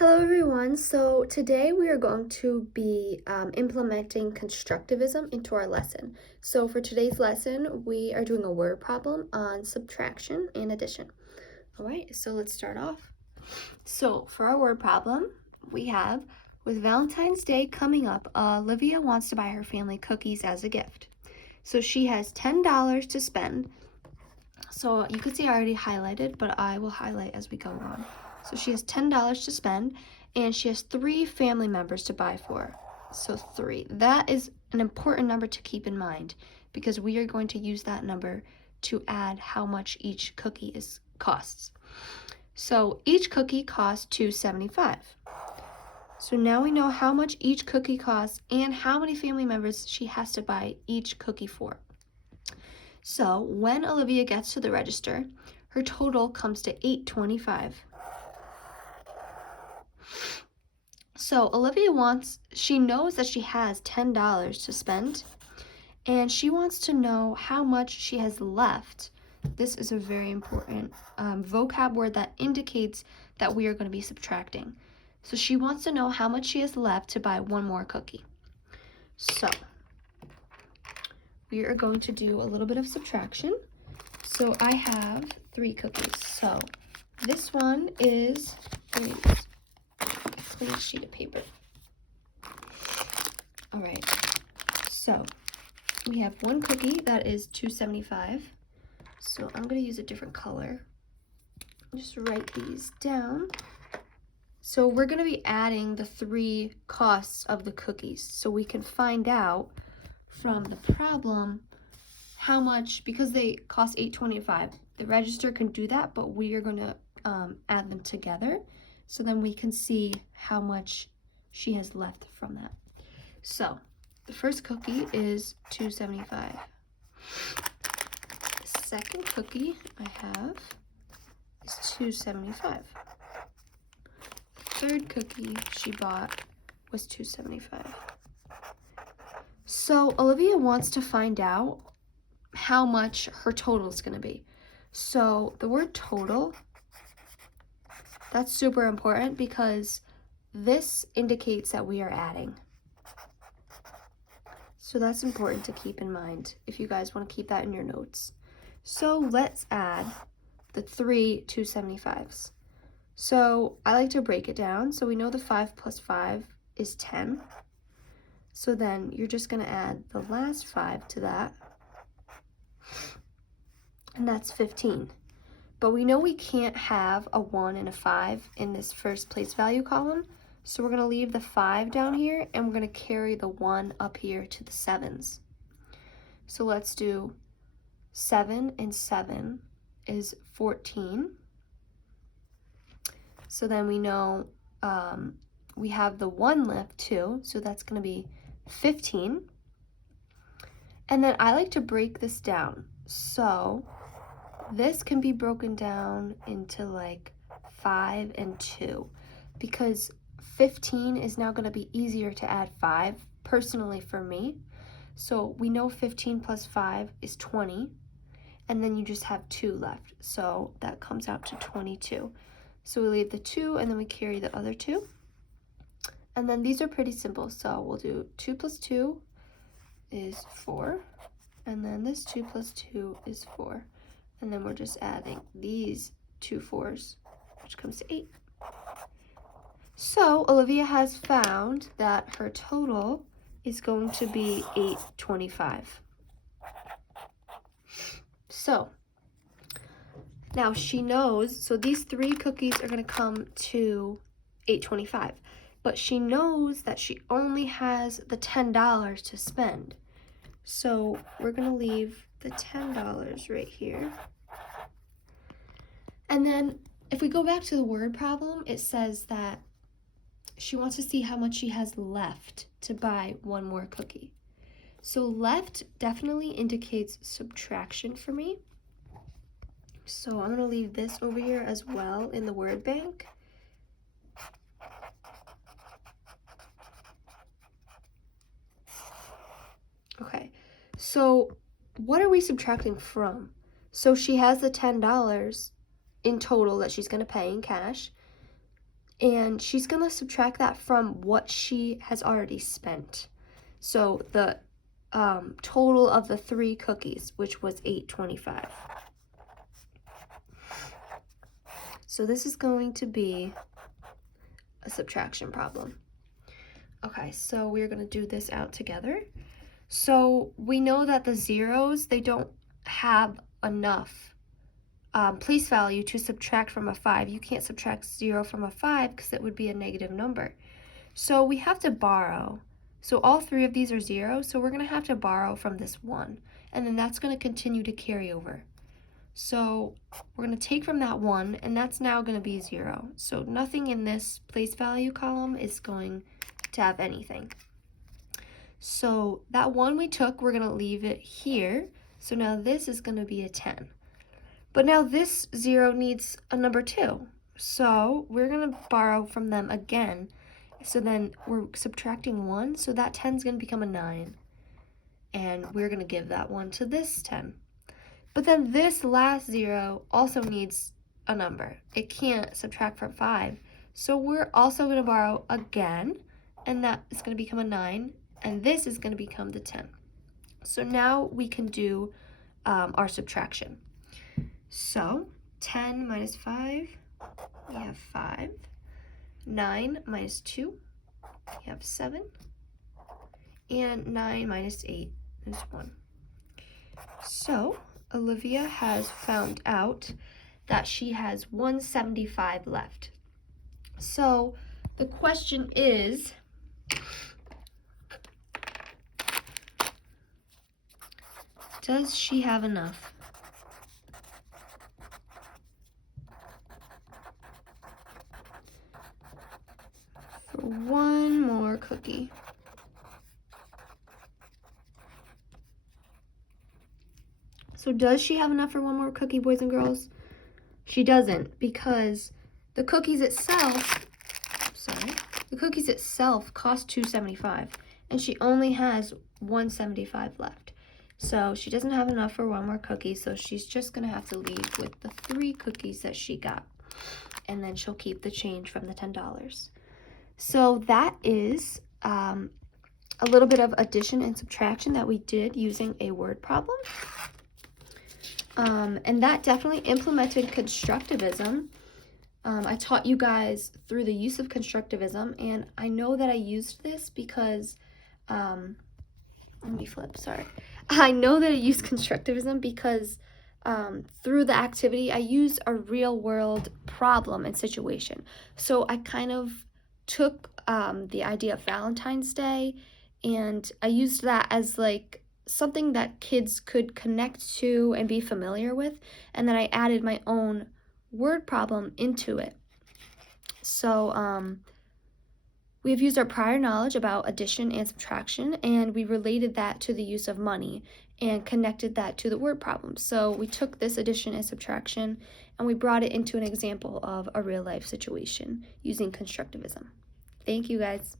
Hello everyone, so today we are going to be implementing constructivism into our lesson. So for today's lesson, we are doing a word problem on subtraction and addition. Alright, so let's start off. So for our word problem, we have, with Valentine's Day coming up, Olivia wants to buy her family cookies as a gift. So she has $10 to spend. So you can see I already highlighted, but I will highlight as we go on. So she has $10 to spend, and she has 3 family members to buy for. So 3. That is an important number to keep in mind because we are going to use that number to add how much each cookie costs. So each cookie costs $2.75. So now we know how much each cookie costs and how many family members she has to buy each cookie for. So when Olivia gets to the register, her total comes to $8.25. So Olivia she knows that she has $10 to spend, and she wants to know how much she has left. This is a very important vocab word that indicates that we are going to be subtracting. So she wants to know how much she has left to buy one more cookie. So we are going to do a little bit of subtraction. So I have 3 cookies. So this one is a clean sheet of paper. All right, so we have 1 cookie that is $2.75. So I'm going to use a different color. Just write these down. So we're going to be adding the 3 costs of the cookies so we can find out from the problem how much, because they cost $8.25. The register can do that, but we are going to add them together so then we can see how much she has left from that. So the first cookie is $2.75. The second cookie I have is $2.75. The third cookie she bought was $2.75. So Olivia wants to find out how much her total is going to be. So the word total, that's super important because this indicates that we are adding. So that's important to keep in mind if you guys want to keep that in your notes. So let's add the 3 2.75s. So I like to break it down. So we know the 5 plus 5 is 10. So then you're just going to add the last 5 to that. And that's 15. But we know we can't have a 1 and a 5 in this first place value column. So we're going to leave the 5 down here and we're going to carry the 1 up here to the 7s. So let's do 7 and 7 is 14. So then we know we have the 1 left too, so that's going to be 15. And then I like to break this down. So this can be broken down into like 5 and 2 because 15 is now going to be easier to add 5, personally for me. So we know 15 plus 5 is 20, and then you just have 2 left. So that comes out to 22. So we leave the 2 and then we carry the other 2. And then these are pretty simple. So we'll do 2 plus 2 is 4. And then this 2 plus 2 is 4. And then we're just adding these 2 4s, which comes to 8. So Olivia has found that her total is going to be $8.25. So now she knows, so these 3 cookies are going to come to $8.25, but she knows that she only has the $10 to spend. So we're going to leave the $10 right here. And then if we go back to the word problem, it says that she wants to see how much she has left to buy 1 more cookie. So left definitely indicates subtraction for me. So I'm going to leave this over here as well in the word bank. Okay, so what are we subtracting from? So she has the $10 in total that she's going to pay in cash. and she's going to subtract that from what she has already spent. So the total of the 3 cookies, which was $8.25. So this is going to be a subtraction problem. Okay, so we're going to do this out together. So we know that the zeros, they don't have enough place value to subtract from a 5. You can't subtract 0 from a 5 because it would be a negative number. So we have to borrow. So all 3 of these are 0, so we're going to have to borrow from this 1. And then that's going to continue to carry over. So we're going to take from that 1, and that's now going to be 0. So nothing in this place value column is going to have anything. So that 1 we took, we're going to leave it here. So now this is going to be a 10. But now this 0 needs a number 2. So we're going to borrow from them again. So then we're subtracting 1, so that 10 is going to become a 9. And we're going to give that 1 to this 10. But then this last 0 also needs a number. It can't subtract from 5. So we're also going to borrow again, and that is going to become a 9, and this is going to become the 10. So now we can do our subtraction. So 10 minus 5, we have 5. 9 minus 2, we have 7. And 9 minus 8 is 1. So Olivia has found out that she has 175 left. So the question is, does she have enough? For one more cookie. So does she have enough for one more cookie, boys and girls? She doesn't, because the cookies itself, cost $2.75, and she only has $1.75 left. So she doesn't have enough for one more cookie, so she's just gonna have to leave with the 3 cookies that she got, and then she'll keep the change from the $10. So that is a little bit of addition and subtraction that we did using a word problem. And that definitely implemented constructivism. I taught you guys through the use of constructivism, and I know that I used this because, let me flip, sorry. I know that I used constructivism because through the activity, I used a real world problem and situation. So I kind of took the idea of Valentine's Day, and I used that as like something that kids could connect to and be familiar with, and then I added my own word problem into it. So we have used our prior knowledge about addition and subtraction, and we related that to the use of money and connected that to the word problem. So we took this addition and subtraction and we brought it into an example of a real life situation using constructivism. Thank you guys.